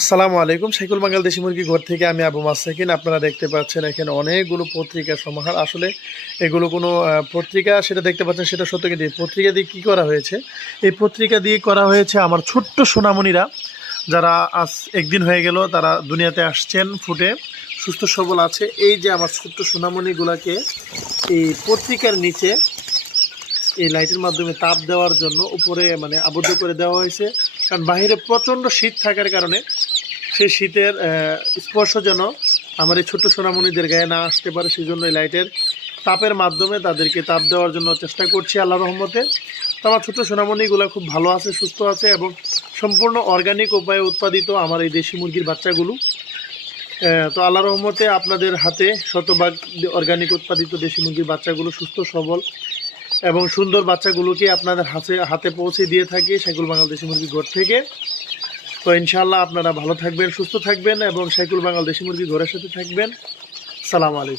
আসসালামু আলাইকুম। সাইকুল বাঙ্গাল দেশি মুরগি ঘর থেকে আমি আবু মাসাকিন। আপনারা দেখতে পাচ্ছেন এখানে অনেকগুলো পত্রিকার সমাহার। আসলে এগুলো কোনো পত্রিকা সেটা দেখতে পাচ্ছেন সেটা সত্য, কিন্তু এই পত্রিকা দিয়ে কী করা হয়েছে, এই পত্রিকা দিয়ে করা হয়েছে আমার ছোট্ট সোনামণিরা যারা আজ একদিন হয়ে গেল তারা দুনিয়াতে আসছেন, ফুটে সুস্থ সবল আছে। এই যে আমার ছোট্ট সোনামণিগুলাকে এই পত্রিকার নিচে এই লাইটের মাধ্যমে তাপ দেওয়ার জন্য উপরে আবদ্ধ করে দেওয়া হয়েছে। কারণ বাইরে প্রচণ্ড শীত থাকার কারণে সেই শীতের স্পর্শ যেন আমার এই ছোট্ট সোনামণিদের গায়ে না আসতে পারে, সেই জন্য এই লাইটের তাপের মাধ্যমে তাদেরকে তাপ দেওয়ার জন্য চেষ্টা করছি আল্লাহর রহমতে। তো আমার ছোট্ট সোনামণিগুলো খুব ভালো আছে, সুস্থ আছে এবং সম্পূর্ণ অর্গানিক উপায়ে উৎপাদিত আমার এই দেশি মুরগির বাচ্চাগুলো। তো আল্লাহর রহমতে আপনাদের হাতে শতভাগ অর্গানিক উৎপাদিত দেশি মুরগির বাচ্চাগুলো সুস্থ সবল এবং সুন্দর বাচ্চাগুলোকে আপনাদের হাতে পৌঁছে দিয়ে থাকি সাইকুল বাঙ্গাল দেশি মুরগি ঘর থেকে। তো ইনশাআল্লাহ আপনারা ভালো থাকবেন, সুস্থ থাকবেন এবং সাইকুল বাঙ্গাল দেশি মুরগি ঘরের সাথে থাকবেন। সালাম আলাইকুম।